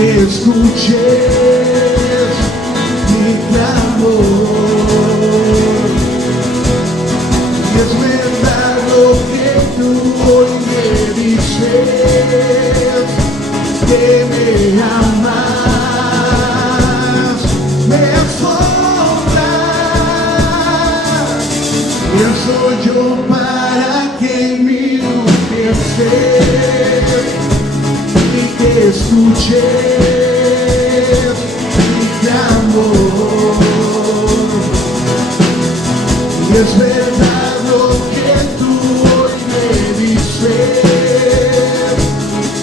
que escuches mi clamor. Es verdad lo que tú hoy me dices, que me amas, me asombras. ¿Quién soy yo para que en mí no pienses y que escuches mi clamor? Y es verdad lo que tú hoy me dices,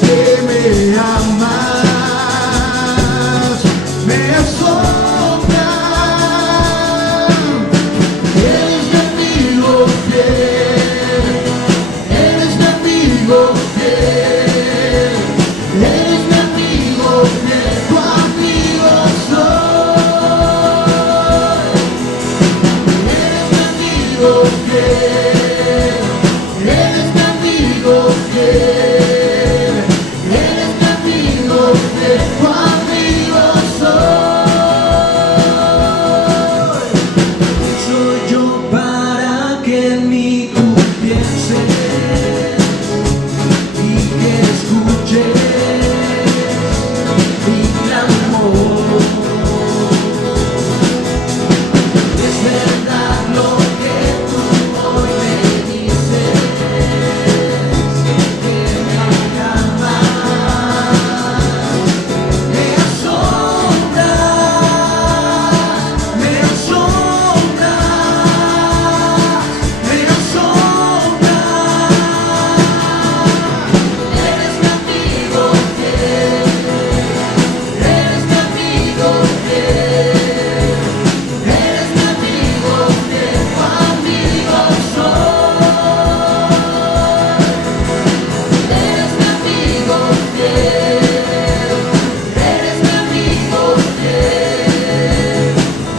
que me amas, me asombras. Eres mi amigo fiel, eres mi amigo fiel, eres mi amigo fiel, tu amigo soy. Eres mi amigo fiel, eres mi amigo fiel, eres mi amigo fiel, tu amigo soy. Soy yo para que en mí tú pienses y que escuches mi clamor. Es verdad lo que tú hoy me dices, que me amas, me asombras, me asombras, me asombras. Eres mi amigo fiel, eres mi amigo fiel, eres mi amigo fiel, tu amigo soy. Eres mi amigo fiel, eres mi amigo fiel,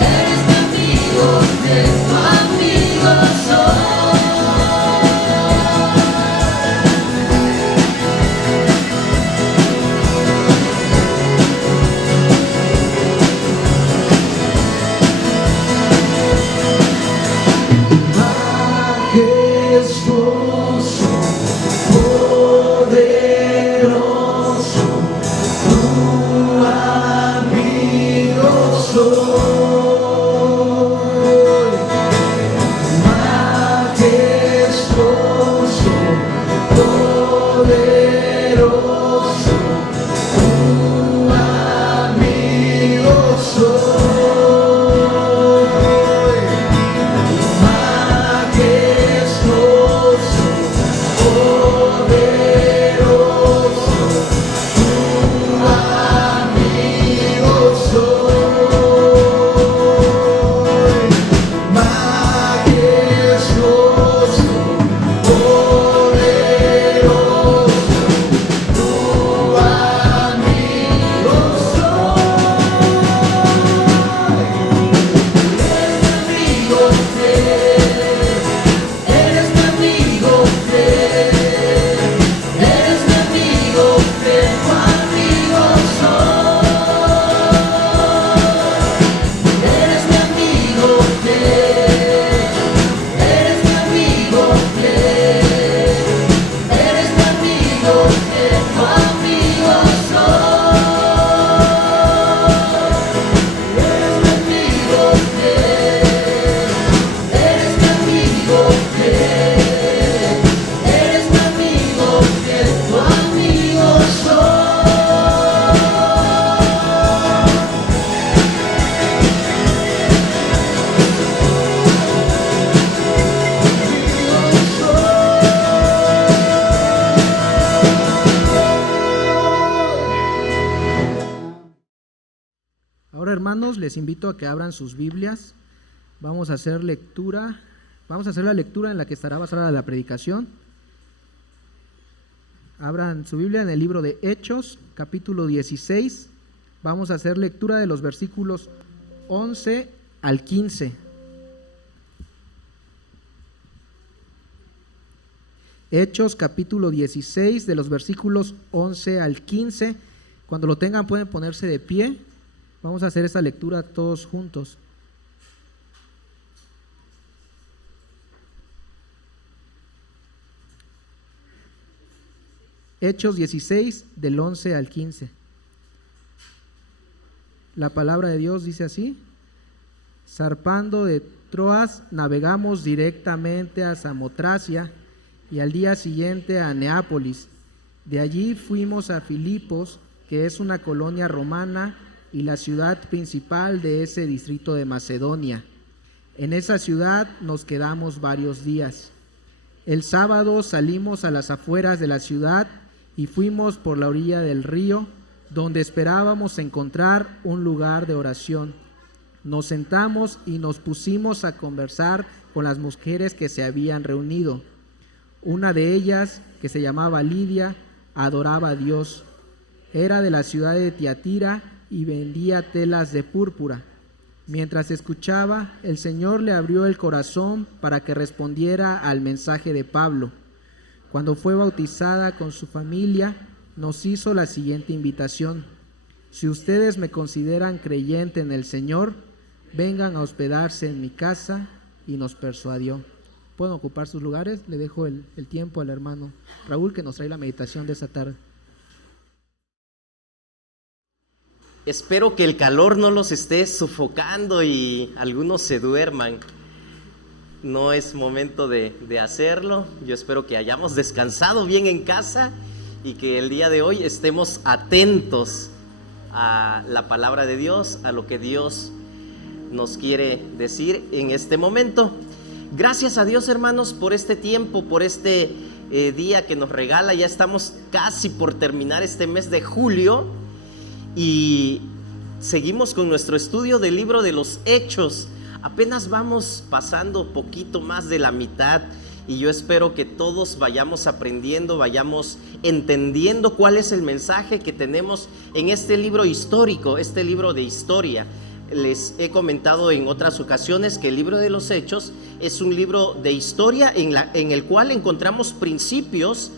eres mi amigo fiel, tu amigo soy. Majestuoso, poderoso, tu amigo soy. Majestuoso, poderoso, tu amigo soy. Majestuoso, poderoso, tu amigo soy. Majestuoso, poderoso, tu amigo Ahora, hermanos, les invito a que abran sus Biblias. Vamos a hacer lectura. Vamos a hacer la lectura en la que estará basada la predicación. Abran su Biblia en el libro de Hechos, capítulo 16. Vamos a hacer lectura de los versículos 11 al 15. Hechos, capítulo 16, de los versículos 11 al 15. Cuando lo tengan pueden ponerse de pie. Vamos a hacer esta lectura todos juntos. Hechos 16, del 11 al 15. La palabra de Dios dice así: zarpando de Troas, navegamos directamente a Samotracia y al día siguiente a Neápolis. De allí fuimos a Filipos, que es una colonia romana y la ciudad principal de ese distrito de Macedonia. En esa ciudad nos quedamos varios días. El sábado salimos a las afueras de la ciudad y fuimos por la orilla del río, donde esperábamos encontrar un lugar de oración. Nos sentamos y nos pusimos a conversar con las mujeres que se habían reunido. Una de ellas, que se llamaba Lidia, adoraba a Dios. Era de la ciudad de Tiatira y vendía telas de púrpura. Mientras escuchaba, el Señor le abrió el corazón para que respondiera al mensaje de Pablo. Cuando fue bautizada con su familia, nos hizo la siguiente invitación: si ustedes me consideran creyente en el Señor, vengan a hospedarse en mi casa, y nos persuadió. ¿Pueden ocupar sus lugares? Le dejo el tiempo al hermano Raúl, que nos trae la meditación de esta tarde. Espero que el calor no los esté sofocando y algunos se duerman. No es momento de hacerlo. Yo espero que hayamos descansado bien en casa y que el día de hoy estemos atentos a la palabra de Dios, a lo que Dios nos quiere decir en este momento. Gracias a Dios, hermanos, por este tiempo, por este día que nos regala. Ya estamos casi por terminar este mes de julio y seguimos con nuestro estudio del libro de los Hechos. Apenas vamos pasando poquito más de la mitad y yo espero que todos vayamos aprendiendo, vayamos entendiendo cuál es el mensaje que tenemos en este libro histórico, este libro de historia. Les he comentado en otras ocasiones que el libro de los Hechos es un libro de historia en el cual encontramos principios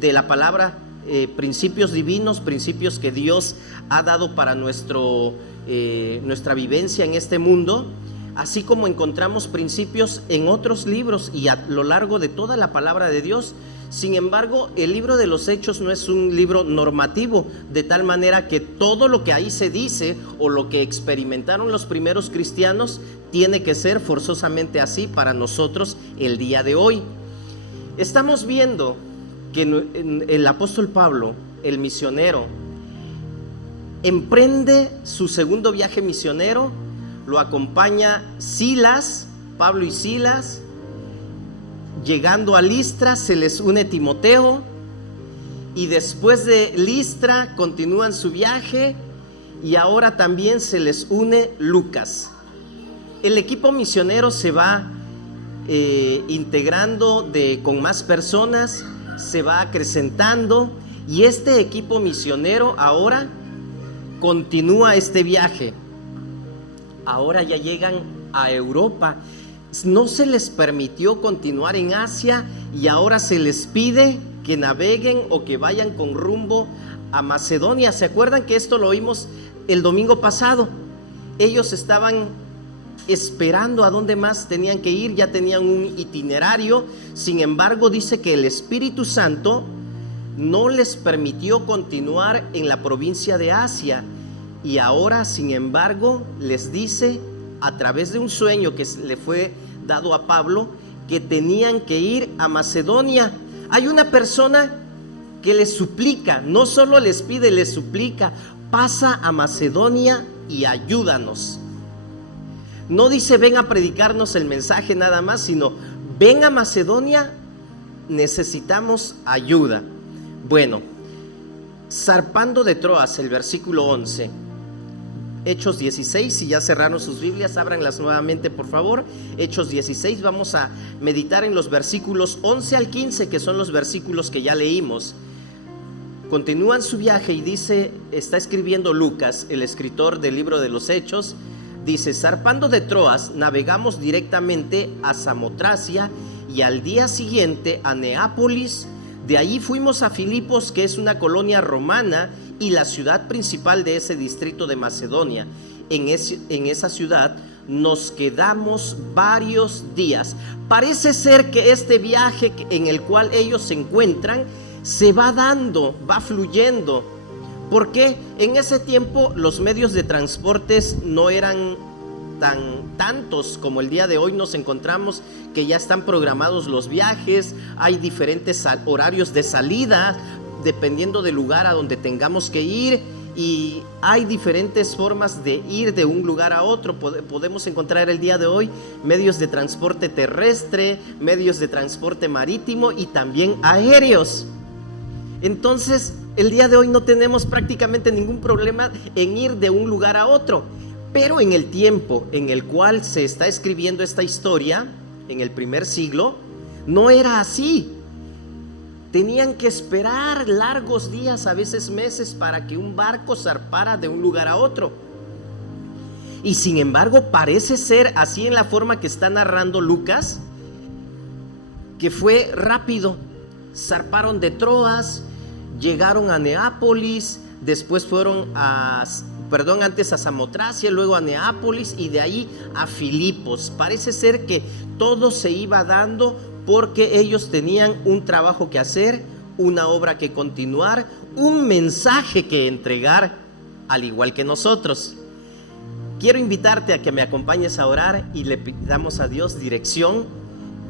de la palabra, principios divinos, principios que Dios ha dado para nuestra vivencia en este mundo, así como encontramos principios en otros libros y a lo largo de toda la palabra de Dios. Sin embargo, el libro de los Hechos no es un libro normativo, de tal manera que todo lo que ahí se dice o lo que experimentaron los primeros cristianos tiene que ser forzosamente así para nosotros el día de hoy. Estamos viendo que el apóstol Pablo, el misionero, emprende su segundo viaje misionero. Lo acompaña Silas, Pablo y Silas. Llegando a Listra se les une Timoteo y después de Listra continúan su viaje y ahora también se les une Lucas. El equipo misionero se va integrando con más personas, se va acrecentando y este equipo misionero ahora continúa este viaje. Ahora ya llegan a Europa. No se les permitió continuar en Asia y ahora se les pide que naveguen o que vayan con rumbo a Macedonia. ¿Se acuerdan que esto lo oímos el domingo pasado? Ellos estaban esperando a dónde más tenían que ir, ya tenían un itinerario. Sin embargo, dice que el Espíritu Santo no les permitió continuar en la provincia de Asia. Y ahora, sin embargo, les dice a través de un sueño que le fue dado a Pablo que tenían que ir a Macedonia. Hay una persona que les suplica, no solo les pide, les suplica: pasa a Macedonia y ayúdanos. No dice ven a predicarnos el mensaje nada más, sino ven a Macedonia, necesitamos ayuda. Bueno, zarpando de Troas, el versículo 11. Hechos 16, si ya cerraron sus Biblias, ábranlas nuevamente por favor. Hechos 16, vamos a meditar en los versículos 11 al 15, que son los versículos que ya leímos. Continúan su viaje y dice, está escribiendo Lucas, el escritor del libro de los Hechos, dice: zarpando de Troas, navegamos directamente a Samotracia y al día siguiente a Neápolis. De allí fuimos a Filipos, que es una colonia romana y la ciudad principal de ese distrito de Macedonia. En esa ciudad nos quedamos varios días. Parece ser que este viaje en el cual ellos se encuentran se va dando, va fluyendo, porque en ese tiempo los medios de transportes no eran tantos como el día de hoy. Nos encontramos que ya están programados los viajes, hay diferentes horarios de salida dependiendo del lugar a donde tengamos que ir, y hay diferentes formas de ir de un lugar a otro. Podemos encontrar el día de hoy medios de transporte terrestre, medios de transporte marítimo y también aéreos. Entonces, el día de hoy no tenemos prácticamente ningún problema en ir de un lugar a otro. Pero en el tiempo en el cual se está escribiendo esta historia, en el primer siglo, no era así. Tenían que esperar largos días, a veces meses, para que un barco zarpara de un lugar a otro. Y sin embargo, parece ser así en la forma que está narrando Lucas, que fue rápido. Zarparon de Troas, llegaron a Neápolis, después fueron antes a Samotracia, luego a Neápolis y de ahí a Filipos. Parece ser que todo se iba dando porque ellos tenían un trabajo que hacer, una obra que continuar, un mensaje que entregar, al igual que nosotros. Quiero invitarte a que me acompañes a orar y le pidamos a Dios dirección,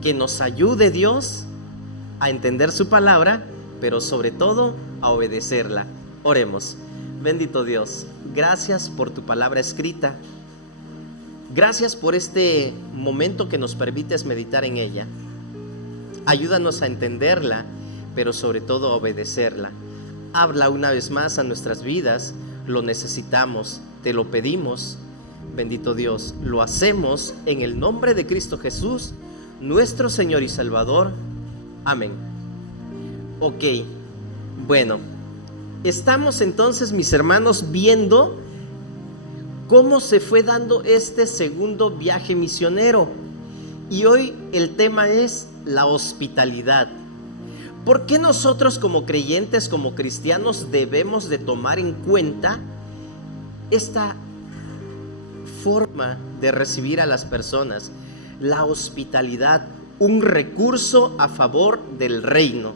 que nos ayude Dios a entender su palabra, pero sobre todo a obedecerla. Oremos. Bendito Dios, gracias por tu palabra escrita. Gracias por este momento que nos permites meditar en ella. Ayúdanos a entenderla, pero sobre todo a obedecerla. Habla una vez más a nuestras vidas, lo necesitamos, te lo pedimos. Bendito Dios, lo hacemos en el nombre de Cristo Jesús, nuestro Señor y Salvador. Amén. Ok, bueno, estamos entonces, mis hermanos, viendo cómo se fue dando este segundo viaje misionero. Y hoy el tema es la hospitalidad. ¿Por qué nosotros como creyentes, como cristianos, debemos de tomar en cuenta esta forma de recibir a las personas? La hospitalidad, un recurso a favor del reino.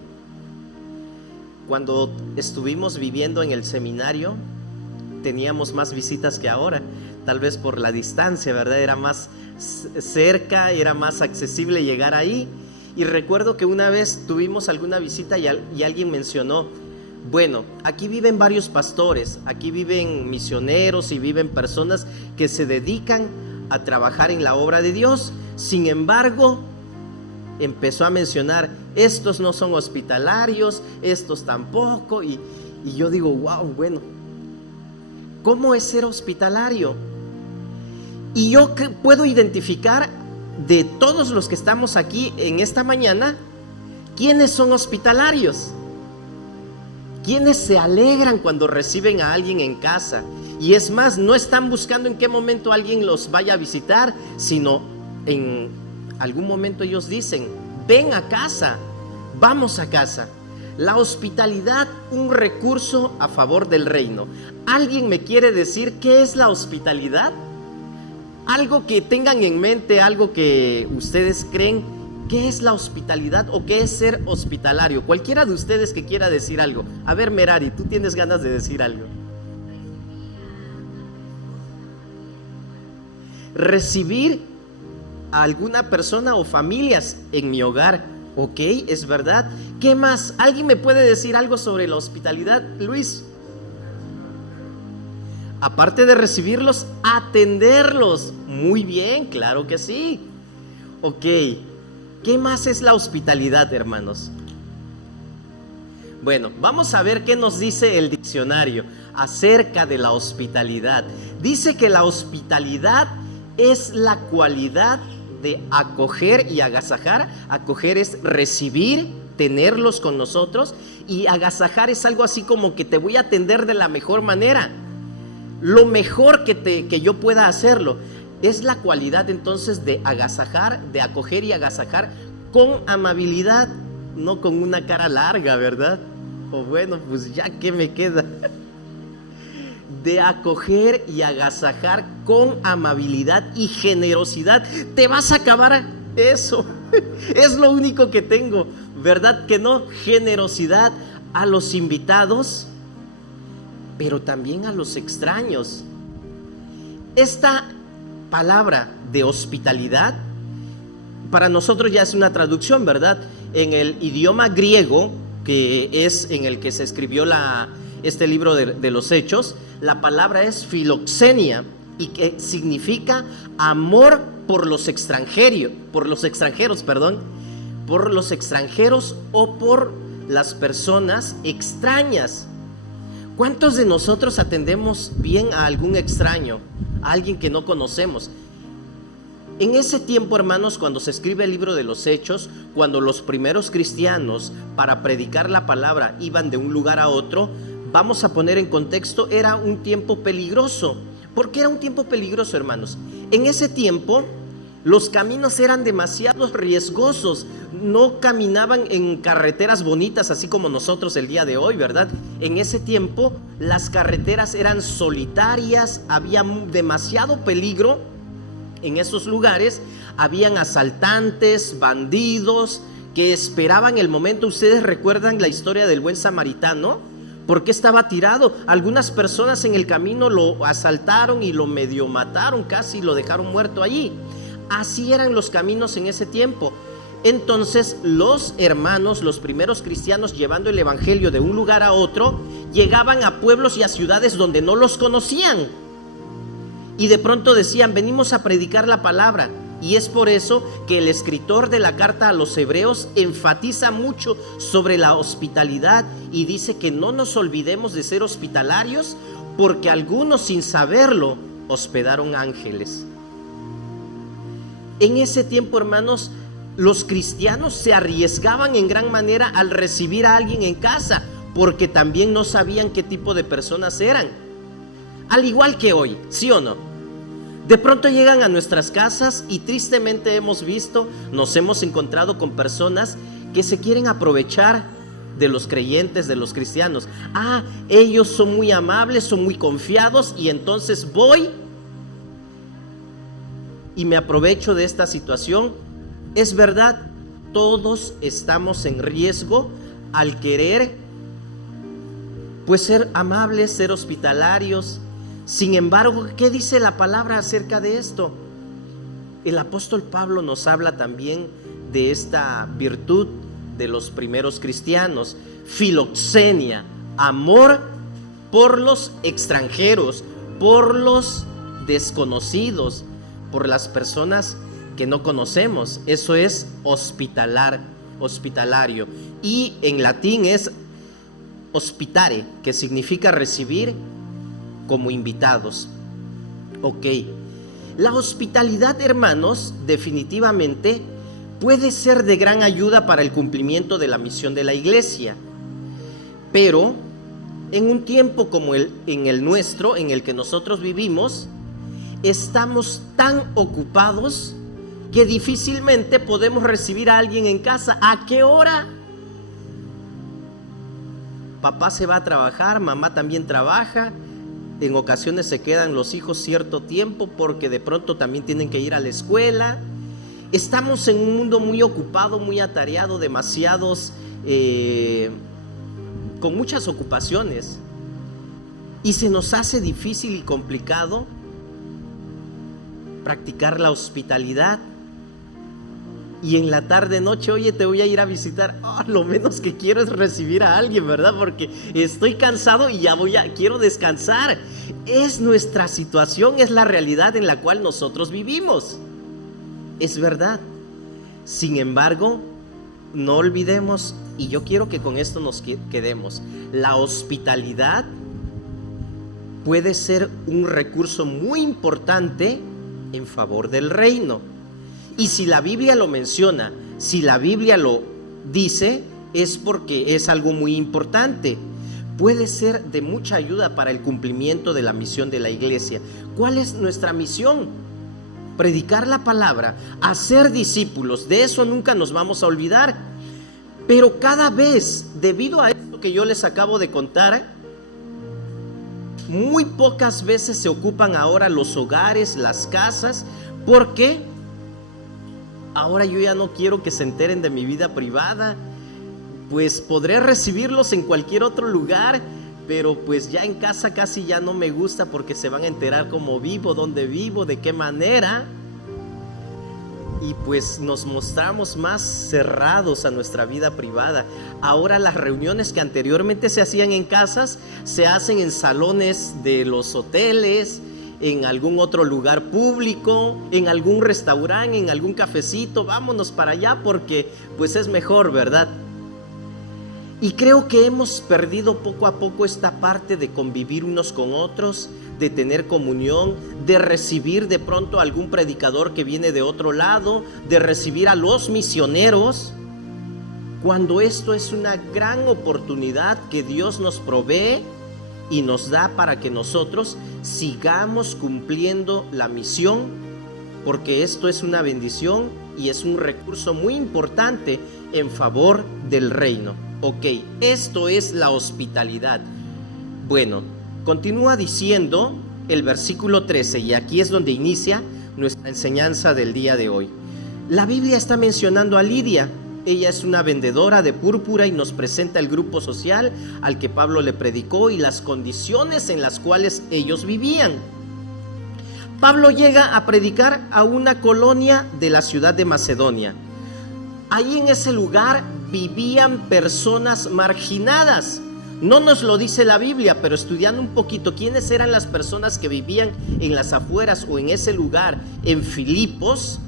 Cuando estuvimos viviendo en el seminario, teníamos más visitas que ahora, tal vez por la distancia, ¿verdad? Era más cerca, era más accesible llegar ahí. Y recuerdo que una vez tuvimos alguna visita y alguien mencionó, bueno, aquí viven varios pastores, aquí viven misioneros y viven personas que se dedican a trabajar en la obra de Dios. Sin embargo, empezó a mencionar, estos no son hospitalarios, estos tampoco. Y yo digo, wow, bueno, ¿cómo es ser hospitalario? Y yo puedo identificar de todos los que estamos aquí en esta mañana, ¿quiénes son hospitalarios? ¿Quiénes se alegran cuando reciben a alguien en casa? Y es más, no están buscando en qué momento alguien los vaya a visitar, sino en algún momento ellos dicen, ven a casa, vamos a casa. La hospitalidad, un recurso a favor del reino. ¿Alguien me quiere decir qué es la hospitalidad? Algo que tengan en mente, algo que ustedes creen, ¿qué es la hospitalidad o qué es ser hospitalario? Cualquiera de ustedes que quiera decir algo. A ver, Merari, tú tienes ganas de decir algo. Recibir a alguna persona o familias en mi hogar. Ok, es verdad. ¿Qué más? ¿Alguien me puede decir algo sobre la hospitalidad, Luis? Aparte de recibirlos, atenderlos. Muy bien, claro que sí. Ok, ¿qué más es la hospitalidad, hermanos? Bueno, vamos a ver qué nos dice el diccionario acerca de la hospitalidad. Dice que la hospitalidad es la cualidad de acoger y agasajar. Acoger es recibir, tenerlos con nosotros, y agasajar es algo así como que te voy a atender de la mejor manera, lo mejor que yo pueda hacerlo. Es la cualidad entonces de agasajar, de acoger y agasajar con amabilidad, no con una cara larga, ¿verdad? O bueno, pues ya, ¿qué me queda? de acoger y agasajar con amabilidad y generosidad. Te vas a acabar eso. Es lo único que tengo, ¿verdad que no? Generosidad a los invitados, pero también a los extraños. Esta palabra de hospitalidad para nosotros ya es una traducción, ¿verdad? En el idioma griego, que es en el que se escribió este libro de los Hechos, la palabra es filoxenia, y que significa amor por los extranjeros, o por las personas extrañas. ¿Cuántos de nosotros atendemos bien a algún extraño, a alguien que no conocemos? En ese tiempo, hermanos, cuando se escribe el libro de los Hechos, cuando los primeros cristianos para predicar la palabra iban de un lugar a otro, vamos a poner en contexto, era un tiempo peligroso. ¿Por qué era un tiempo peligroso, hermanos? En ese tiempo los caminos eran demasiado riesgosos, no caminaban en carreteras bonitas así como nosotros el día de hoy, ¿verdad? En ese tiempo las carreteras eran solitarias, había demasiado peligro en esos lugares, habían asaltantes, bandidos que esperaban el momento. ¿Ustedes recuerdan la historia del buen samaritano? ¿Por qué estaba tirado? Algunas personas en el camino lo asaltaron y lo medio mataron, casi lo dejaron muerto allí. Así eran los caminos en ese tiempo. Entonces los hermanos, los primeros cristianos, llevando el evangelio de un lugar a otro, llegaban a pueblos y a ciudades donde no los conocían. Y de pronto decían, venimos a predicar la palabra. Y es por eso que el escritor de la carta a los hebreos enfatiza mucho sobre la hospitalidad y dice que no nos olvidemos de ser hospitalarios, porque algunos sin saberlo hospedaron ángeles. En ese tiempo, hermanos, los cristianos se arriesgaban en gran manera al recibir a alguien en casa, porque también no sabían qué tipo de personas eran. Al igual que hoy, ¿sí o no? De pronto llegan a nuestras casas y tristemente nos hemos encontrado con personas que se quieren aprovechar de los creyentes, de los cristianos. Ellos son muy amables, son muy confiados, y entonces voy y me aprovecho de esta situación. Es verdad, todos estamos en riesgo al querer pues ser amables, ser hospitalarios. Sin embargo, ¿qué dice la palabra acerca de esto? El apóstol Pablo nos habla también de esta virtud de los primeros cristianos: filoxenia, amor por los extranjeros, por los desconocidos, por las personas que no conocemos. Eso es hospitalario. Y en latín es hospitare, que significa recibir como invitados. Ok, la hospitalidad, hermanos, definitivamente puede ser de gran ayuda para el cumplimiento de la misión de la iglesia, pero en un tiempo como en el nuestro, en el que nosotros vivimos, estamos tan ocupados que difícilmente podemos recibir a alguien en casa. ¿A qué hora? Papá se va a trabajar, mamá también trabaja. En ocasiones se quedan los hijos cierto tiempo porque de pronto también tienen que ir a la escuela. Estamos en un mundo muy ocupado, muy atareado, con muchas ocupaciones, y se nos hace difícil y complicado practicar la hospitalidad. Y en la tarde noche, oye, te voy a ir a visitar. Lo menos que quiero es recibir a alguien, ¿verdad? Porque estoy cansado y quiero descansar. Es nuestra situación, es la realidad en la cual nosotros vivimos. Es verdad. Sin embargo, no olvidemos, y yo quiero que con esto nos quedemos, la hospitalidad puede ser un recurso muy importante en favor del reino. Y si la Biblia lo menciona, si la Biblia lo dice, es porque es algo muy importante. Puede ser de mucha ayuda para el cumplimiento de la misión de la iglesia. ¿Cuál es nuestra misión? Predicar la palabra, hacer discípulos. De eso nunca nos vamos a olvidar. Pero cada vez, debido a esto que yo les acabo de contar, muy pocas veces se ocupan ahora los hogares, las casas, porque ahora yo ya no quiero que se enteren de mi vida privada. Pues podré recibirlos en cualquier otro lugar, pero pues ya en casa casi ya no me gusta, porque se van a enterar cómo vivo, dónde vivo, de qué manera. Y pues nos mostramos más cerrados a nuestra vida privada. Ahora las reuniones que anteriormente se hacían en casas, se hacen en salones de los hoteles, en algún otro lugar público, en algún restaurante, en algún cafecito. Vámonos para allá porque pues es mejor, ¿verdad? Y creo que hemos perdido poco a poco esta parte de convivir unos con otros, de tener comunión, de recibir de pronto a algún predicador que viene de otro lado, de recibir a los misioneros, cuando esto es una gran oportunidad que Dios nos provee y nos da para que nosotros sigamos cumpliendo la misión, porque esto es una bendición y es un recurso muy importante en favor del reino. Ok, esto es la hospitalidad. Bueno, continúa diciendo el versículo 13, y aquí es donde inicia nuestra enseñanza del día de hoy. La Biblia está mencionando a Lidia. Ella es una vendedora de púrpura y nos presenta el grupo social al que Pablo le predicó y las condiciones en las cuales ellos vivían. Pablo llega a predicar a una colonia de la ciudad de Macedonia. Ahí en ese lugar vivían personas marginadas. No nos lo dice la Biblia, pero estudiando un poquito quiénes eran las personas que vivían en las afueras o en ese lugar en Filipos,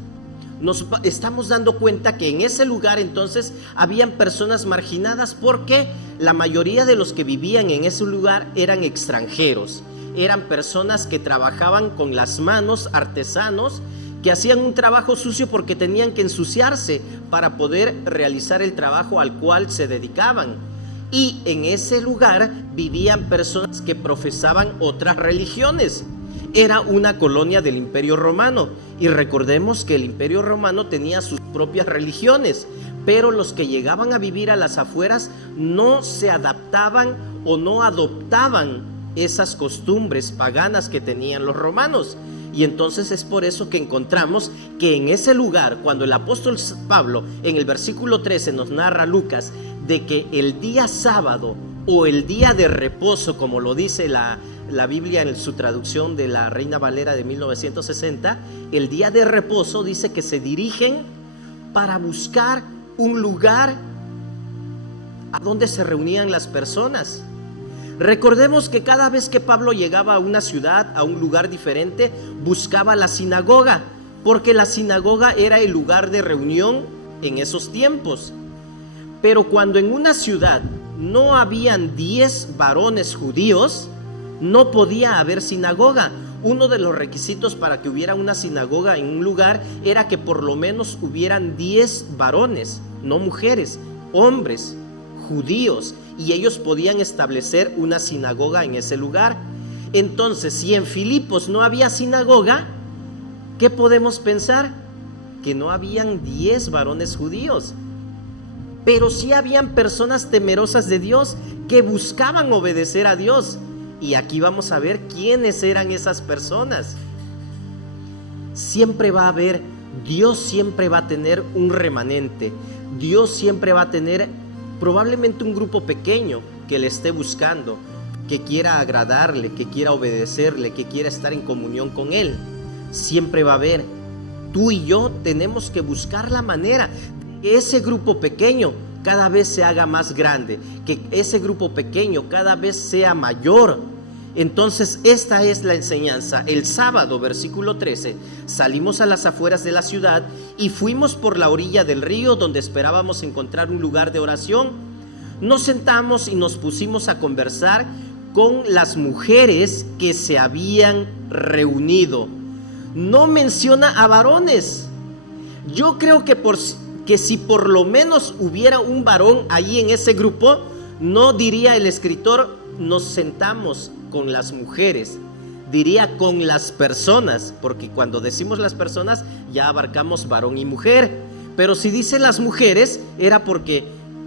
nos estamos dando cuenta que en ese lugar entonces habían personas marginadas, porque la mayoría de los que vivían en ese lugar eran extranjeros, eran personas que trabajaban con las manos, artesanos, que hacían un trabajo sucio porque tenían que ensuciarse para poder realizar el trabajo al cual se dedicaban. Y en ese lugar vivían personas que profesaban otras religiones. Era una colonia del Imperio Romano, y recordemos que el Imperio Romano tenía sus propias religiones, pero los que llegaban a vivir a las afueras no se adaptaban o no adoptaban esas costumbres paganas que tenían los romanos. Y entonces es por eso que encontramos que en ese lugar, cuando el apóstol Pablo en el versículo 13 nos narra Lucas de que el día sábado o el día de reposo, como lo dice la Biblia en su traducción de la Reina Valera de 1960, el día de reposo dice que se dirigen para buscar un lugar a donde se reunían las personas. Recordemos que cada vez que Pablo llegaba a una ciudad, a un lugar diferente, buscaba la sinagoga, porque la sinagoga era el lugar de reunión en esos tiempos. Pero cuando en una ciudad no habían 10 varones judíos, no podía haber sinagoga. Uno de los requisitos para que hubiera una sinagoga en un lugar era que por lo menos hubieran 10 varones, no mujeres, hombres judíos, y ellos podían establecer una sinagoga en ese lugar. Entonces, si en Filipos no había sinagoga, ¿qué podemos pensar? Que no habían 10 varones judíos, pero sí habían personas temerosas de Dios que buscaban obedecer a Dios. Y aquí vamos a ver quiénes eran esas personas. Siempre va a haber, Dios siempre va a tener un remanente. Dios siempre va a tener probablemente un grupo pequeño que le esté buscando, que quiera agradarle, que quiera obedecerle, que quiera estar en comunión con Él. Siempre va a haber. Tú y yo tenemos que buscar la manera de que ese grupo pequeño cada vez se haga más grande, que ese grupo pequeño cada vez sea mayor. Entonces esta es la enseñanza. El sábado, versículo 13, salimos a las afueras de la ciudad y fuimos por la orilla del río, donde esperábamos encontrar un lugar de oración. Nos sentamos y nos pusimos a conversar con las mujeres que se habían reunido. No menciona a varones. Yo creo que si por lo menos hubiera un varón ahí en ese grupo, no diría el escritor nos sentamos con las mujeres, diría con las personas, porque cuando decimos las personas ya abarcamos varón y mujer. Pero si dice las mujeres, era porque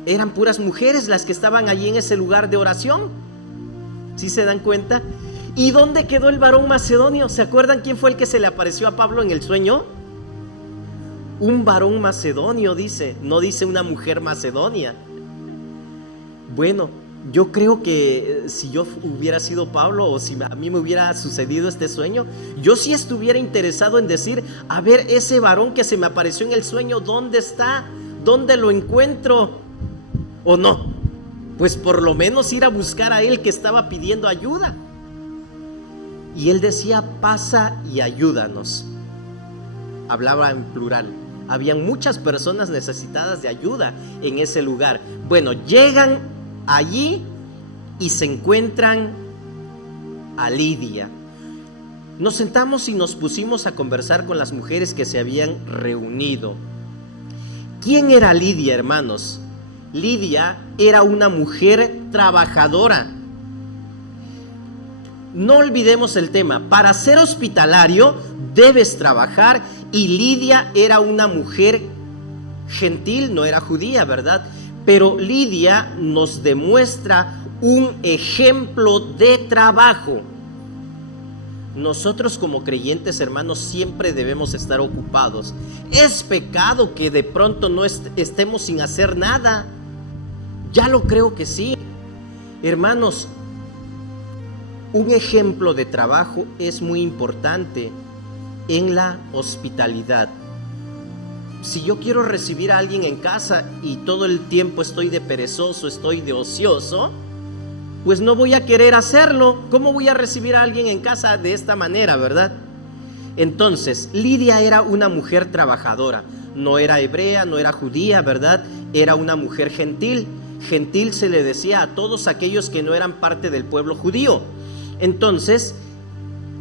eran puras mujeres las que estaban allí en ese lugar de oración. ¿Sí se dan cuenta? ¿Y dónde quedó el varón macedonio? ¿Se acuerdan quién fue el que se le apareció a Pablo en el sueño? Un varón macedonio, dice, no dice una mujer macedonia. Bueno, yo creo que si yo hubiera sido Pablo, o si a mí me hubiera sucedido este sueño, yo sí estuviera interesado en decir, a ver, ese varón que se me apareció en el sueño, ¿dónde está? ¿Dónde lo encuentro? ¿O no? Pues por lo menos ir a buscar a él que estaba pidiendo ayuda. Y él decía, pasa y ayúdanos. Hablaba en plural. Habían muchas personas necesitadas de ayuda en ese lugar. Bueno, llegan allí y se encuentran a Lidia. Nos sentamos y nos pusimos a conversar con las mujeres que se habían reunido. ¿Quién era Lidia, hermanos? Lidia era una mujer trabajadora. No olvidemos el tema. Para ser hospitalario debes trabajar, y Lidia era una mujer gentil, no era judía, ¿verdad? Pero Lidia nos demuestra un ejemplo de trabajo. Nosotros como creyentes, hermanos, siempre debemos estar ocupados. Es pecado que de pronto no estemos sin hacer nada. Ya lo creo que sí. Hermanos, un ejemplo de trabajo es muy importante en la hospitalidad. Si yo quiero recibir a alguien en casa y todo el tiempo estoy de perezoso, estoy de ocioso, pues no voy a querer hacerlo. ¿Cómo voy a recibir a alguien en casa de esta manera, verdad? Entonces, Lidia era una mujer trabajadora. No era hebrea, no era judía, ¿verdad? Era una mujer gentil. Gentil se le decía a todos aquellos que no eran parte del pueblo judío. Entonces,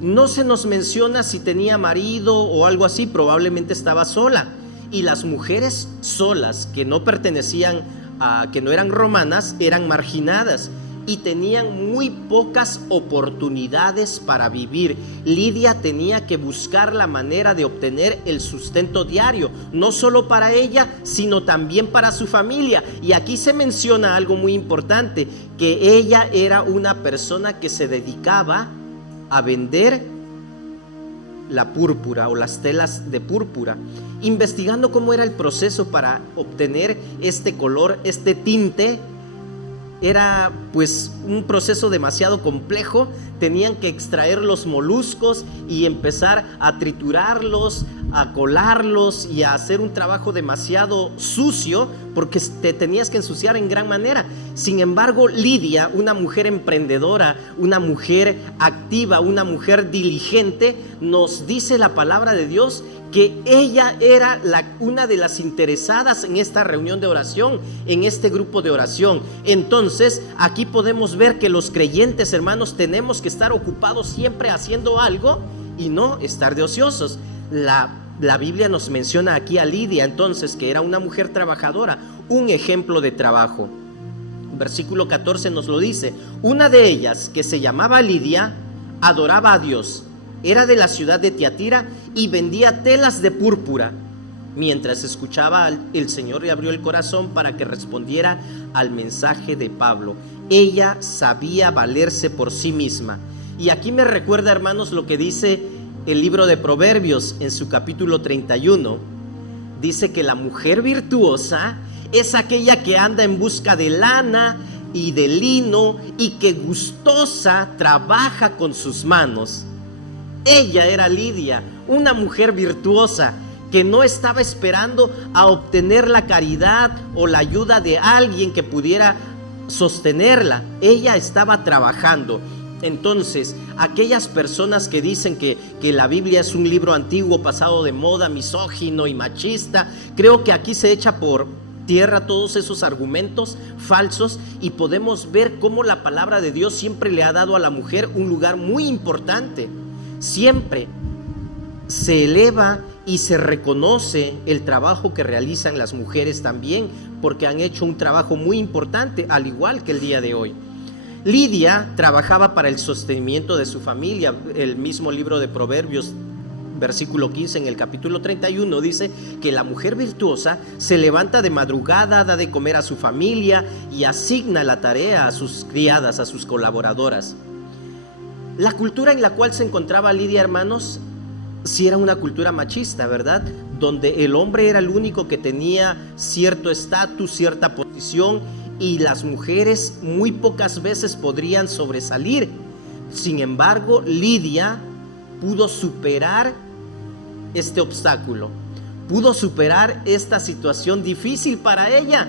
no se nos menciona si tenía marido o algo así, probablemente estaba sola. Y las mujeres solas que no pertenecían a, que no eran romanas, eran marginadas y tenían muy pocas oportunidades para vivir. Lidia tenía que buscar la manera de obtener el sustento diario, no solo para ella, sino también para su familia. Y aquí se menciona algo muy importante, que ella era una persona que se dedicaba a vender la púrpura o las telas de púrpura, investigando cómo era el proceso para obtener este color, este tinte. Era pues un proceso demasiado complejo. Tenían que extraer los moluscos y empezar a triturarlos, a colarlos y a hacer un trabajo demasiado sucio, porque te tenías que ensuciar en gran manera. Sin embargo, Lidia, una mujer emprendedora, una mujer activa, una mujer diligente, nos dice la palabra de Dios que ella era una de las interesadas en esta reunión de oración, en este grupo de oración. Entonces, aquí podemos ver que los creyentes, hermanos, tenemos que estar ocupados siempre haciendo algo y no estar de ociosos. La Biblia nos menciona aquí a Lidia, entonces, que era una mujer trabajadora, un ejemplo de trabajo. Versículo 14 nos lo dice. Una de ellas, que se llamaba Lidia, adoraba a Dios. Era de la ciudad de Tiatira y vendía telas de púrpura. Mientras escuchaba, el Señor le abrió el corazón para que respondiera al mensaje de Pablo. Ella sabía valerse por sí misma. Y aquí me recuerda, hermanos, lo que dice el libro de Proverbios en su capítulo 31. Dice que la mujer virtuosa es aquella que anda en busca de lana y de lino y que gustosa trabaja con sus manos. Ella era Lidia, una mujer virtuosa que no estaba esperando a obtener la caridad o la ayuda de alguien que pudiera sostenerla. Ella estaba trabajando. Entonces, aquellas personas que dicen que la Biblia es un libro antiguo, pasado de moda, misógino y machista, creo que aquí se echa por tierra todos esos argumentos falsos y podemos ver cómo la palabra de Dios siempre le ha dado a la mujer un lugar muy importante. Siempre se eleva y se reconoce el trabajo que realizan las mujeres también, porque han hecho un trabajo muy importante, al igual que el día de hoy. Lidia trabajaba para el sostenimiento de su familia. El mismo libro de Proverbios, versículo 15 en el capítulo 31, dice que la mujer virtuosa se levanta de madrugada, da de comer a su familia y asigna la tarea a sus criadas, a sus colaboradoras. La cultura en la cual se encontraba Lidia, hermanos, sí era una cultura machista, ¿verdad? Donde el hombre era el único que tenía cierto estatus, cierta posición, y las mujeres muy pocas veces podrían sobresalir. Sin embargo, Lidia pudo superar este obstáculo, pudo superar esta situación difícil para ella.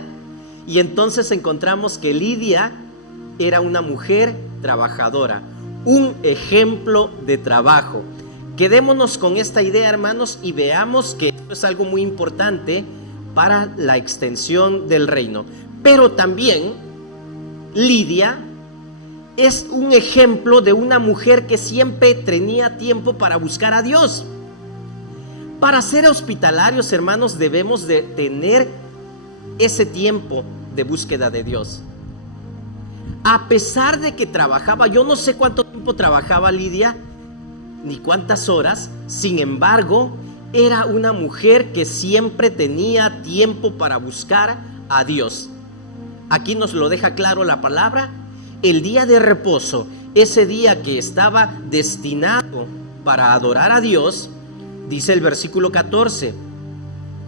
Y entonces encontramos que Lidia era una mujer trabajadora, un ejemplo de trabajo. Quedémonos con esta idea, hermanos, y veamos que esto es algo muy importante para la extensión del reino. Pero también Lidia es un ejemplo de una mujer que siempre tenía tiempo para buscar a Dios. Para ser hospitalarios, hermanos, debemos de tener ese tiempo de búsqueda de Dios. A pesar de que trabajaba, yo no sé cuánto tiempo trabajaba Lidia, ni cuántas horas, sin embargo, era una mujer que siempre tenía tiempo para buscar a Dios. Aquí nos lo deja claro la palabra. El día de reposo, ese día que estaba destinado para adorar a Dios, dice el versículo 14,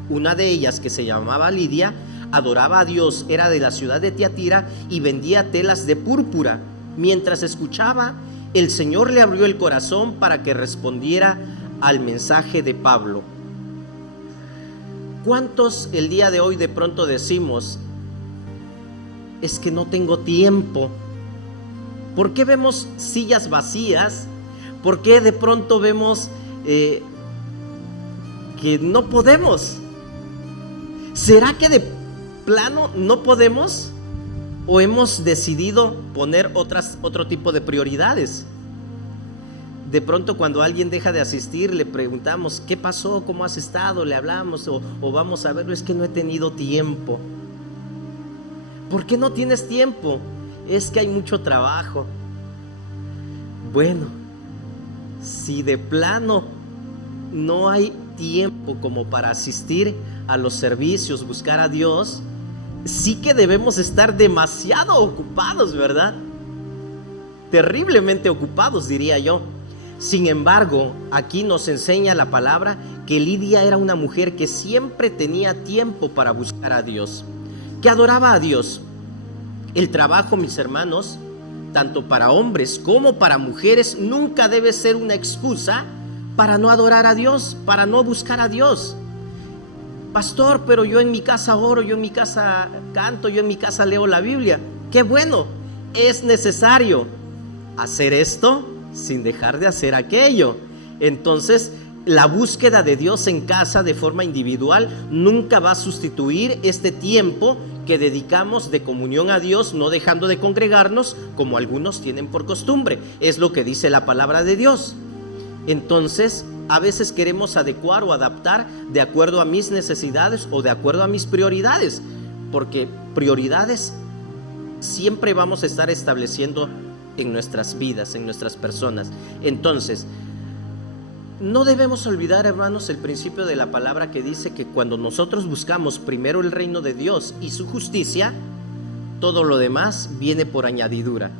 una de ellas, que se llamaba Lidia, adoraba a Dios, era de la ciudad de Tiatira y vendía telas de púrpura. Mientras escuchaba, el Señor le abrió el corazón para que respondiera al mensaje de Pablo. ¿Cuántos el día de hoy de pronto decimos: es que no tengo tiempo? ¿Por qué vemos sillas vacías? ¿Por qué de pronto vemos que no podemos? ¿Será que de plano no podemos? ¿O hemos decidido poner otro tipo de prioridades? De pronto, cuando alguien deja de asistir, le preguntamos: ¿qué pasó? ¿Cómo has estado? Le hablamos o vamos a verlo. Es que no he tenido tiempo. ¿Por qué no tienes tiempo? Es que hay mucho trabajo. Bueno, si de plano no hay tiempo como para asistir a los servicios, buscar a Dios, sí que debemos estar demasiado ocupados, ¿verdad? Terriblemente ocupados, diría yo. Sin embargo, aquí nos enseña la palabra que Lidia era una mujer que siempre tenía tiempo para buscar a Dios, que adoraba a Dios. El trabajo, mis hermanos, tanto para hombres como para mujeres, nunca debe ser una excusa para no adorar a Dios, para no buscar a Dios. Pastor, pero yo en mi casa oro, yo en mi casa canto, yo en mi casa leo la Biblia. ¡Qué bueno! Es necesario hacer esto sin dejar de hacer aquello. Entonces, la búsqueda de Dios en casa de forma individual nunca va a sustituir este tiempo que dedicamos de comunión a Dios, no dejando de congregarnos como algunos tienen por costumbre. Es lo que dice la palabra de Dios. Entonces, a veces queremos adecuar o adaptar de acuerdo a mis necesidades o de acuerdo a mis prioridades, porque prioridades siempre vamos a estar estableciendo en nuestras vidas, en nuestras personas. Entonces, no debemos olvidar, hermanos, el principio de la palabra que dice que cuando nosotros buscamos primero el reino de Dios y su justicia, todo lo demás viene por añadidura.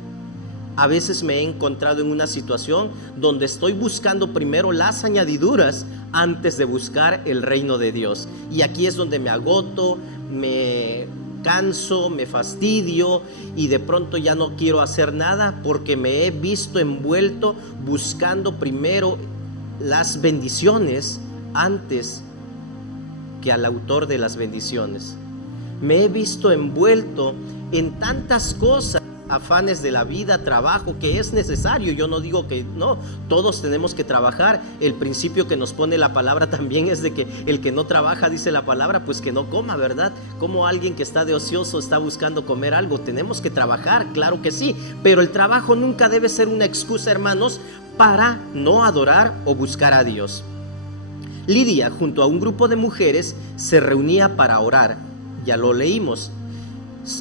A veces me he encontrado en una situación donde estoy buscando primero las añadiduras antes de buscar el reino de Dios. Y aquí es donde me agoto, me canso, me fastidio y de pronto ya no quiero hacer nada porque me he visto envuelto buscando primero las bendiciones antes que al autor de las bendiciones. Me he visto envuelto en tantas cosas, afanes de la vida, trabajo, que es necesario. Yo no digo que no, todos tenemos que trabajar. El principio que nos pone la palabra también es de que el que no trabaja, dice la palabra, pues que no coma, ¿verdad? Como alguien que está de ocioso está buscando comer algo. Tenemos que trabajar, claro que sí, pero el trabajo nunca debe ser una excusa, hermanos, para no adorar o buscar a Dios. Lidia, junto a un grupo de mujeres, se reunía para orar. Ya lo leímos.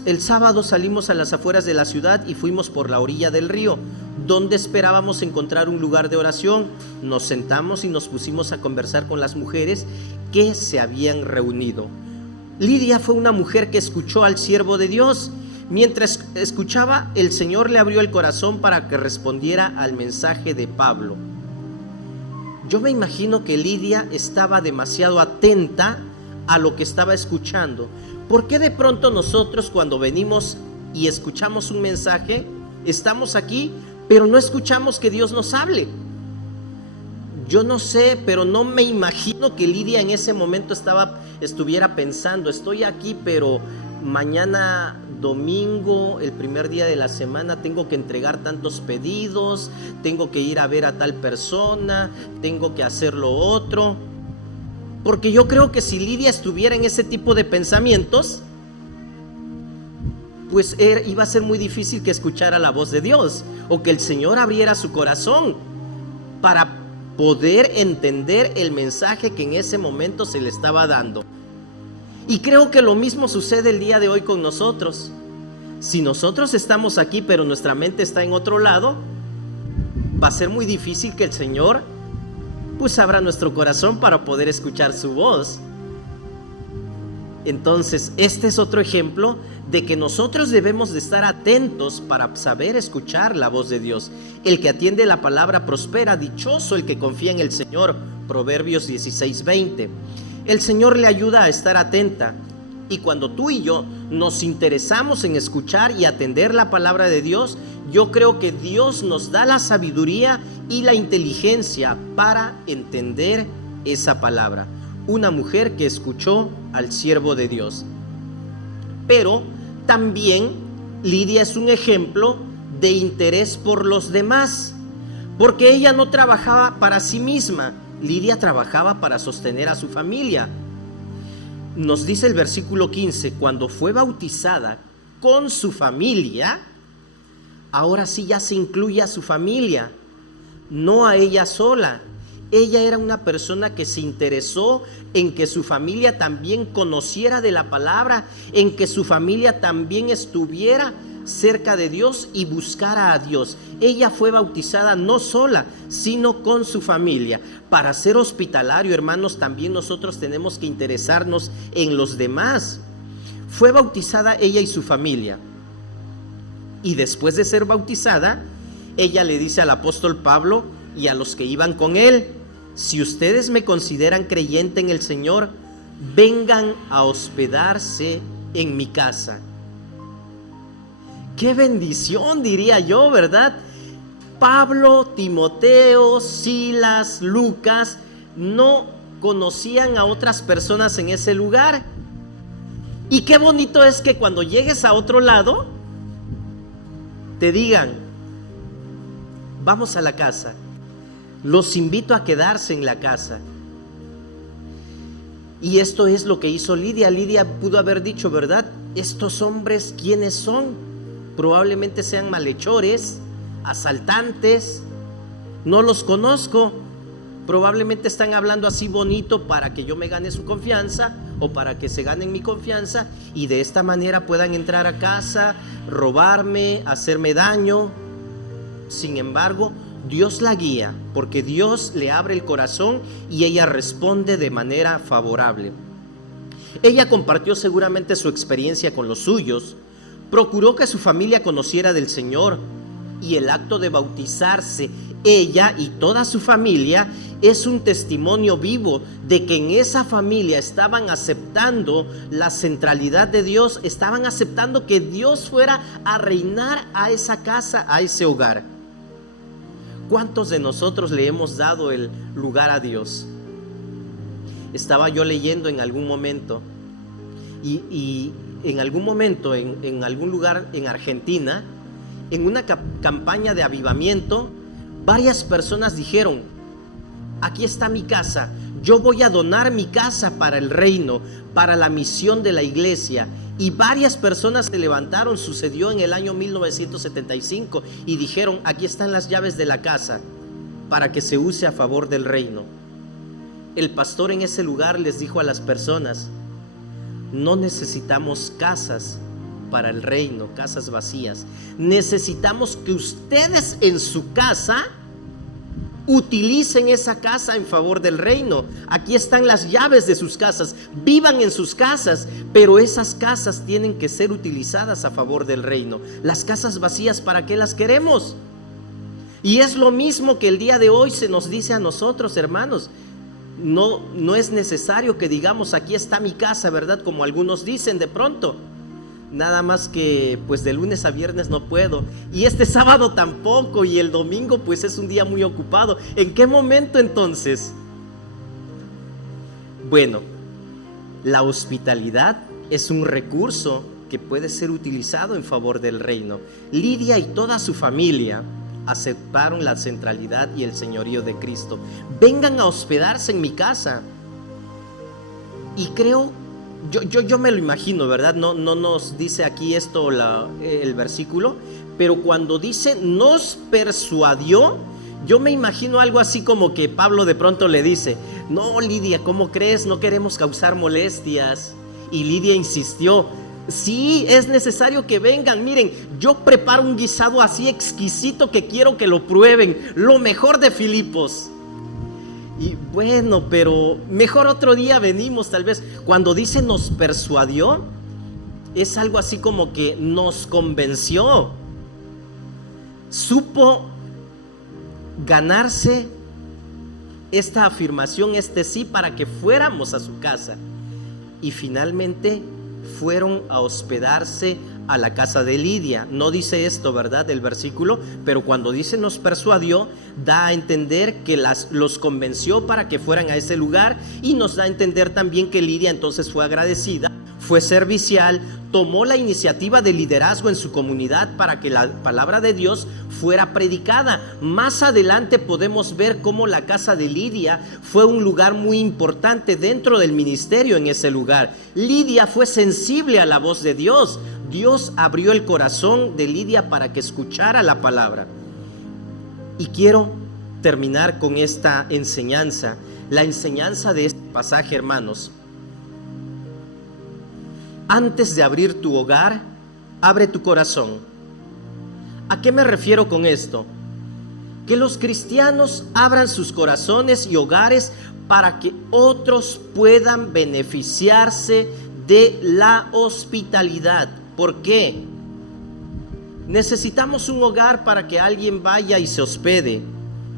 El sábado salimos a las afueras de la ciudad y fuimos por la orilla del río, donde esperábamos encontrar un lugar de oración. Nos sentamos y nos pusimos a conversar con las mujeres que se habían reunido. Lidia fue una mujer que escuchó al siervo de Dios, Mientras escuchaba, el Señor le abrió el corazón para que respondiera al mensaje de Pablo. Yo me imagino que Lidia estaba demasiado atenta a lo que estaba escuchando. ¿Por qué de pronto nosotros, cuando venimos y escuchamos un mensaje, estamos aquí, pero no escuchamos que Dios nos hable? Yo no sé, pero no me imagino que Lidia en ese momento estuviera pensando: estoy aquí, pero mañana domingo, el primer día de la semana, tengo que entregar tantos pedidos, tengo que ir a ver a tal persona, tengo que hacer lo otro. Porque yo creo que si Lidia estuviera en ese tipo de pensamientos, pues iba a ser muy difícil que escuchara la voz de Dios, o que el Señor abriera su corazón para poder entender el mensaje que en ese momento se le estaba dando. Y creo que lo mismo sucede el día de hoy con nosotros. Si nosotros estamos aquí, pero nuestra mente está en otro lado, va a ser muy difícil que el Señor pues abra nuestro corazón para poder escuchar su voz. Entonces, este es otro ejemplo de que nosotros debemos de estar atentos para saber escuchar la voz de Dios. El que atiende la palabra prospera, dichoso el que confía en el Señor. Proverbios 16:20. El Señor le ayuda a estar atenta, y cuando tú y yo nos interesamos en escuchar y atender la palabra de Dios, yo creo que Dios nos da la sabiduría y la inteligencia para entender esa palabra. Una mujer que escuchó al siervo de Dios. Pero también Lidia es un ejemplo de interés por los demás, porque ella no trabajaba para sí misma. Lidia trabajaba para sostener a su familia. Nos dice el versículo 15: cuando fue bautizada con su familia, ahora sí ya se incluye a su familia, no a ella sola. Ella era una persona que se interesó en que su familia también conociera de la palabra, en que su familia también estuviera cerca de Dios y buscara a Dios. Ella fue bautizada no sola, sino con su familia. Para ser hospitalario, hermanos, también nosotros tenemos que interesarnos en los demás. Fue bautizada ella y su familia. Y después de ser bautizada, ella le dice al apóstol Pablo y a los que iban con él: si ustedes me consideran creyente en el Señor, vengan a hospedarse en mi casa. ¡Qué bendición!, diría yo, ¿verdad? Pablo, Timoteo, Silas, Lucas no conocían a otras personas en ese lugar. Y qué bonito es que cuando llegues a otro lado, te digan: vamos a la casa. Los invito a quedarse en la casa. Y esto es lo que hizo Lidia. Lidia pudo haber dicho: ¿verdad? Estos hombres, ¿quiénes son? Probablemente sean malhechores, asaltantes, no los conozco. Probablemente están hablando así bonito para que yo me gane su confianza, o para que se ganen mi confianza, y de esta manera puedan entrar a casa, robarme, hacerme daño. Sin embargo, Dios la guía, porque Dios le abre el corazón y ella responde de manera favorable. Ella compartió seguramente su experiencia con los suyos, procuró que su familia conociera del Señor, y el acto de bautizarse, ella y toda su familia, es un testimonio vivo de que en esa familia estaban aceptando la centralidad de Dios, estaban aceptando que Dios fuera a reinar a esa casa, a ese hogar. ¿Cuántos de nosotros le hemos dado el lugar a Dios? Estaba yo leyendo en algún momento, y en algún momento en algún lugar en Argentina, en una campaña de avivamiento, varias personas dijeron: aquí está mi casa, yo voy a donar mi casa para el reino, para la misión de la iglesia. Y varias personas se levantaron, sucedió en el año 1975, y dijeron: aquí están las llaves de la casa para que se use a favor del reino. El pastor en ese lugar les dijo a las personas: no necesitamos casas para el reino, casas vacías. Necesitamos que ustedes en su casa utilicen esa casa en favor del reino. Aquí están las llaves de sus casas, vivan en sus casas, pero esas casas tienen que ser utilizadas a favor del reino. Las casas vacías, ¿para qué las queremos? Y es lo mismo que el día de hoy se nos dice a nosotros, hermanos. No es necesario que digamos, aquí está mi casa, ¿verdad? Como algunos dicen de pronto. Nada más que pues de lunes a viernes no puedo, y este sábado tampoco, y el domingo pues es un día muy ocupado. ¿En qué momento entonces? Bueno, la hospitalidad es un recurso que puede ser utilizado en favor del reino. Lidia y toda su familia aceptaron la centralidad y el señorío de Cristo. Vengan a hospedarse en mi casa. Y creo, yo me lo imagino, ¿verdad? No nos dice aquí esto el versículo, pero cuando dice nos persuadió, yo me imagino algo así como que Pablo de pronto le dice: no, Lidia, ¿cómo crees? No queremos causar molestias. Y Lidia insistió: sí, es necesario que vengan. Miren, yo preparo un guisado así exquisito que quiero que lo prueben, lo mejor de Filipos. Y bueno, pero mejor otro día venimos tal vez. Cuando dice nos persuadió, es algo así como que nos convenció. Supo ganarse esta afirmación, este sí, para que fuéramos a su casa. Y finalmente fueron a hospedarse a la casa de Lidia. No dice esto, ¿verdad?, el versículo, pero cuando dice nos persuadió, da a entender que los convenció para que fueran a ese lugar, y nos da a entender también que Lidia entonces fue agradecida, fue servicial, tomó la iniciativa de liderazgo en su comunidad para que la palabra de Dios fuera predicada. Más adelante podemos ver cómo la casa de Lidia fue un lugar muy importante dentro del ministerio en ese lugar. Lidia fue sensible a la voz de Dios. Dios abrió el corazón de Lidia para que escuchara la palabra. Y quiero terminar con esta enseñanza, la enseñanza de este pasaje, hermanos. Antes de abrir tu hogar, abre tu corazón. ¿A qué me refiero con esto? Que los cristianos abran sus corazones y hogares para que otros puedan beneficiarse de la hospitalidad. ¿Por qué? Necesitamos un hogar para que alguien vaya y se hospede.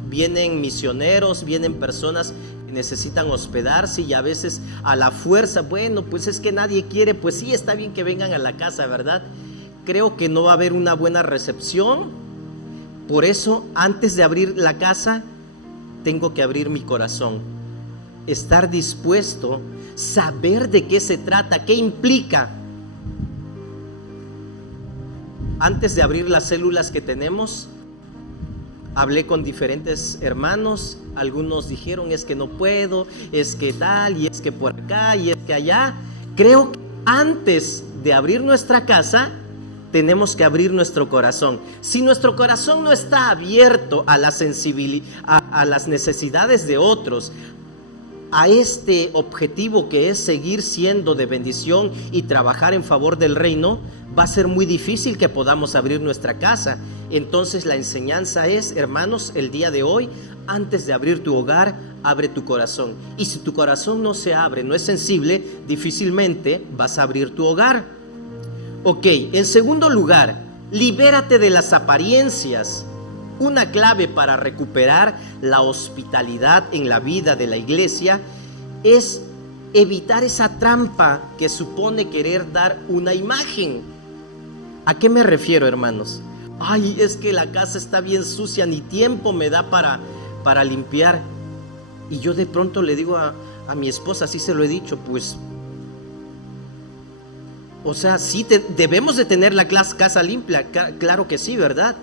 Vienen misioneros, vienen personas que necesitan hospedarse, y a veces a la fuerza, bueno, pues es que nadie quiere, pues sí, está bien que vengan a la casa, ¿verdad? Creo que no va a haber una buena recepción. Por eso, antes de abrir la casa, tengo que abrir mi corazón, estar dispuesto, saber de qué se trata, qué implica. Antes de abrir las células que tenemos, hablé con diferentes hermanos. Algunos dijeron: es que no puedo, es que tal, y es que por acá, y es que allá. Creo que antes de abrir nuestra casa, tenemos que abrir nuestro corazón. Si nuestro corazón no está abierto a la sensibilidad, a las necesidades de otros, a este objetivo que es seguir siendo de bendición y trabajar en favor del reino, va a ser muy difícil que podamos abrir nuestra casa. Entonces la enseñanza es, hermanos, el día de hoy, antes de abrir tu hogar, abre tu corazón. Y si tu corazón no se abre, no es sensible, difícilmente vas a abrir tu hogar. Ok, en segundo lugar, libérate de las apariencias. Una clave para recuperar la hospitalidad en la vida de la iglesia es evitar esa trampa que supone querer dar una imagen. ¿A qué me refiero, hermanos? Ay, es que la casa está bien sucia, ni tiempo me da para limpiar. Y yo de pronto le digo a mi esposa, así se lo he dicho, pues, o sea, sí debemos de tener la casa limpia, claro que sí, ¿verdad?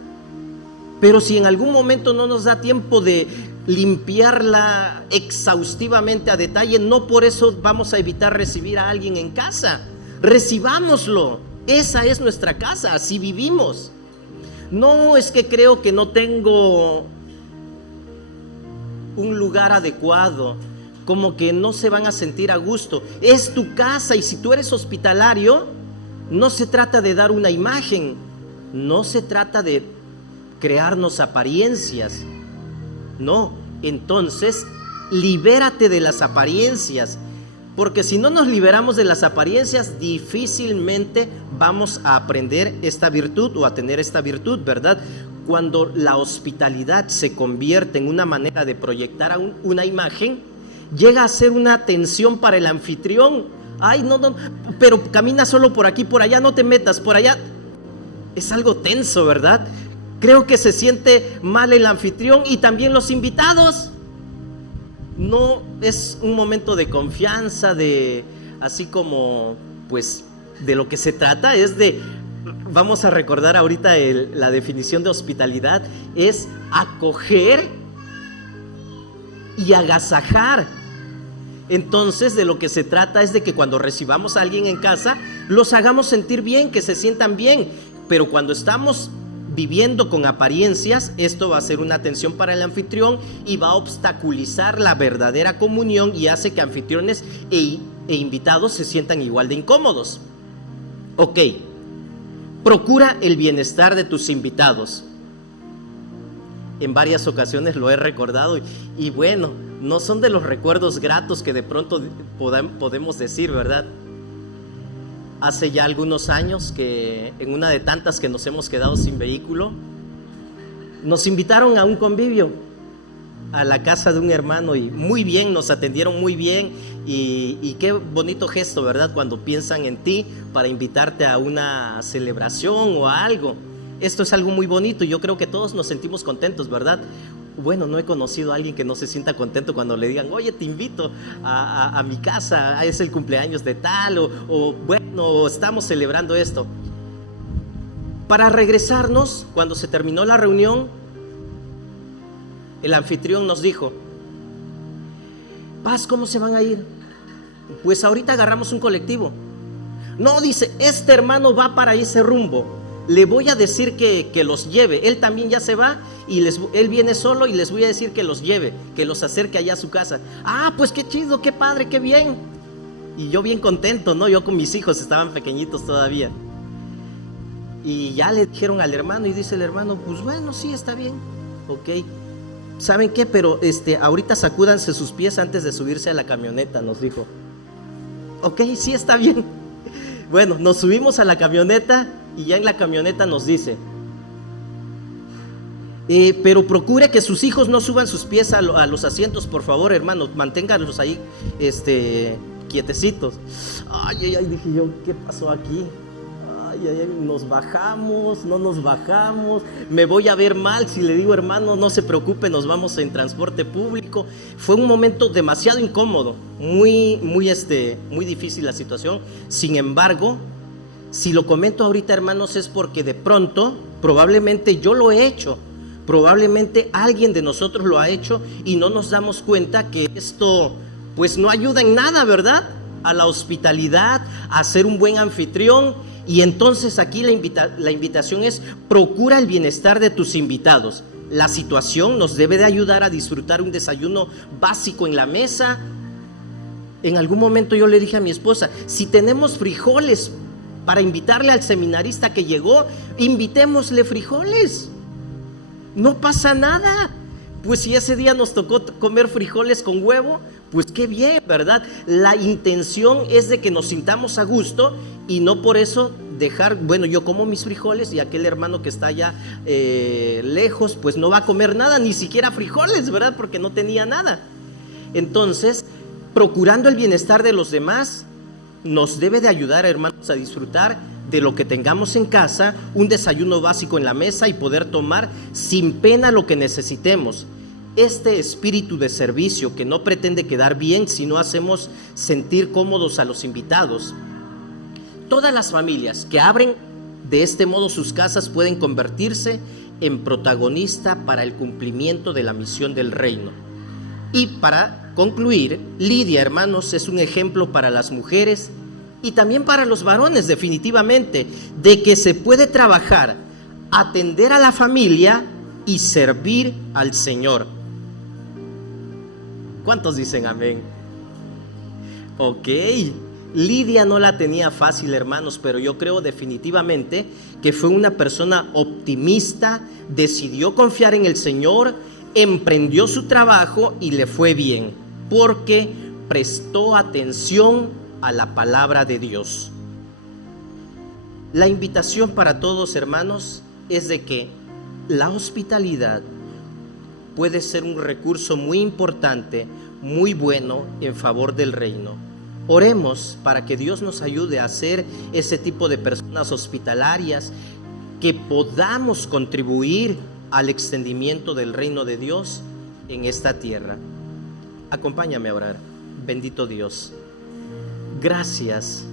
Pero si en algún momento no nos da tiempo de limpiarla exhaustivamente a detalle, no por eso vamos a evitar recibir a alguien en casa. Recibámoslo. Esa es nuestra casa, así vivimos. No es que creo que no tengo un lugar adecuado, como que no se van a sentir a gusto. Es tu casa, y si tú eres hospitalario, no se trata de dar una imagen, no se trata de crearnos apariencias. No, entonces libérate de las apariencias, porque si no nos liberamos de las apariencias, difícilmente vamos a aprender esta virtud o a tener esta virtud, ¿verdad? Cuando la hospitalidad se convierte en una manera de proyectar una imagen, llega a ser una tensión para el anfitrión. Ay, no, pero camina solo por aquí, por allá, no te metas, por allá. Es algo tenso, ¿verdad? Creo que se siente mal el anfitrión y también los invitados. No es un momento de confianza, de así como, pues, de lo que se trata es de, vamos a recordar ahorita la definición de hospitalidad, es acoger y agasajar. Entonces de lo que se trata es de que cuando recibamos a alguien en casa, los hagamos sentir bien, que se sientan bien. Pero cuando estamos viviendo con apariencias, esto va a ser una tensión para el anfitrión y va a obstaculizar la verdadera comunión y hace que anfitriones e invitados se sientan igual de incómodos. Ok, procura el bienestar de tus invitados. En varias ocasiones lo he recordado y bueno, no son de los recuerdos gratos que de pronto podemos decir, ¿verdad? Hace ya algunos años que en una de tantas que nos hemos quedado sin vehículo, nos invitaron a un convivio a la casa de un hermano y muy bien, nos atendieron muy bien y qué bonito gesto, ¿verdad? Cuando piensan en ti para invitarte a una celebración o a algo. Esto es algo muy bonito y yo creo que todos nos sentimos contentos, ¿verdad? Bueno, no he conocido a alguien que no se sienta contento cuando le digan, oye, te invito a mi casa, es el cumpleaños de tal, o bueno, estamos celebrando esto. Para regresarnos, cuando se terminó la reunión, el anfitrión nos dijo, Paz, ¿cómo se van a ir? Pues ahorita agarramos un colectivo. No, dice, este hermano va para ese rumbo. Le voy a decir que los lleve. Él también ya se va y él viene solo y les voy a decir que los lleve, que los acerque allá a su casa. Ah, pues qué chido, qué padre, qué bien. Y yo bien contento, ¿no? Yo con mis hijos, estaban pequeñitos todavía. Y ya le dijeron al hermano y dice el hermano, pues bueno, sí, está bien, ok. ¿Saben qué? Pero ahorita sacúdanse sus pies antes de subirse a la camioneta, nos dijo. Ok, sí, está bien. Bueno, nos subimos a la camioneta y ya en la camioneta nos dice, pero procure que sus hijos no suban sus pies a los asientos, por favor, hermano, manténganlos ahí quietecitos. Ay, dije yo, ¿qué pasó aquí? Ay, nos bajamos, no nos bajamos, me voy a ver mal si le digo, hermano, no se preocupe, nos vamos en transporte público. Fue un momento demasiado incómodo, muy difícil la situación. Sin embargo, si lo comento ahorita, hermanos, es porque de pronto, probablemente yo lo he hecho, probablemente alguien de nosotros lo ha hecho y no nos damos cuenta que esto pues no ayuda en nada, ¿verdad? A la hospitalidad, a ser un buen anfitrión. Y entonces aquí la invitación es, procura el bienestar de tus invitados. La situación nos debe de ayudar a disfrutar un desayuno básico en la mesa. En algún momento yo le dije a mi esposa, si tenemos frijoles para invitarle al seminarista que llegó, invitémosle frijoles. No pasa nada. Pues si ese día nos tocó comer frijoles con huevo, pues qué bien, ¿verdad? La intención es de que nos sintamos a gusto y no por eso dejar, bueno, yo como mis frijoles y aquel hermano que está allá lejos, pues no va a comer nada, ni siquiera frijoles, ¿verdad? Porque no tenía nada. Entonces, procurando el bienestar de los demás, nos debe de ayudar, hermanos, a disfrutar de lo que tengamos en casa, un desayuno básico en la mesa y poder tomar sin pena lo que necesitemos. Este espíritu de servicio que no pretende quedar bien, sino hacemos sentir cómodos a los invitados. Todas las familias que abren de este modo sus casas pueden convertirse en protagonista para el cumplimiento de la misión del reino. Y para concluir, Lidia, hermanos, es un ejemplo para las mujeres y también para los varones, definitivamente, de que se puede trabajar, atender a la familia y servir al Señor. ¿Cuántos dicen amén? Ok, Lidia no la tenía fácil, hermanos, pero yo creo definitivamente que fue una persona optimista, decidió confiar en el Señor, emprendió su trabajo y le fue bien, porque prestó atención a la palabra de Dios. La invitación para todos, hermanos, es de que la hospitalidad puede ser un recurso muy importante, muy bueno en favor del reino. Oremos para que Dios nos ayude a ser ese tipo de personas hospitalarias, que podamos contribuir al extendimiento del reino de Dios en esta tierra. Acompáñame a orar. Bendito Dios, gracias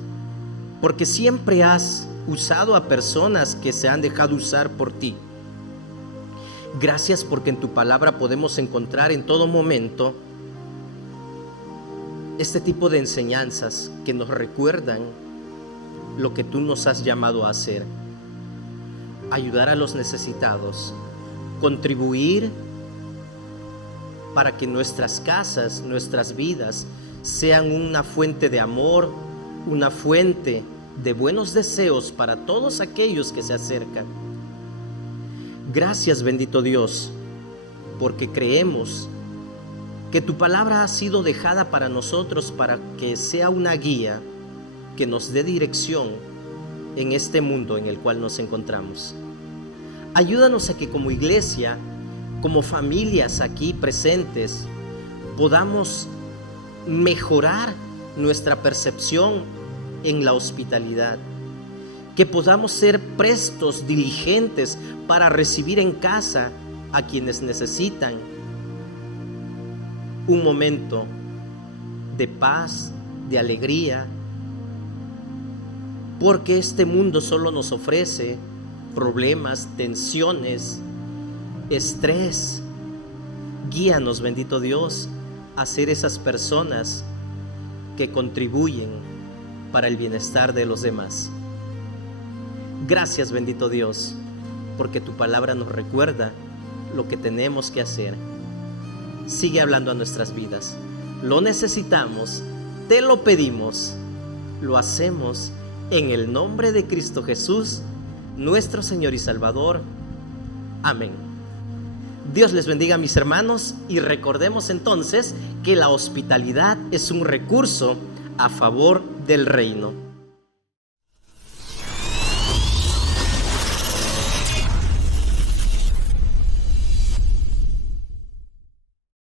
porque siempre has usado a personas que se han dejado usar por ti. Gracias porque en tu palabra podemos encontrar en todo momento este tipo de enseñanzas que nos recuerdan lo que tú nos has llamado a hacer: ayudar a los necesitados, contribuir para que nuestras casas, nuestras vidas sean una fuente de amor, una fuente de buenos deseos para todos aquellos que se acercan. Gracias, bendito Dios, porque creemos que tu palabra ha sido dejada para nosotros para que sea una guía que nos dé dirección en este mundo en el cual nos encontramos. Ayúdanos a que como iglesia, como familias aquí presentes, podamos mejorar nuestra percepción en la hospitalidad, que podamos ser prestos, diligentes para recibir en casa a quienes necesitan un momento de paz, de alegría, porque este mundo solo nos ofrece problemas, tensiones, estrés. Guíanos, bendito Dios, a ser esas personas que contribuyen para el bienestar de los demás. Gracias, bendito Dios, porque tu palabra nos recuerda lo que tenemos que hacer. Sigue hablando a nuestras vidas. Lo necesitamos, te lo pedimos, lo hacemos en el nombre de Cristo Jesús, nuestro Señor y Salvador. Amén. Dios les bendiga, mis hermanos, y recordemos entonces que la hospitalidad es un recurso a favor del reino.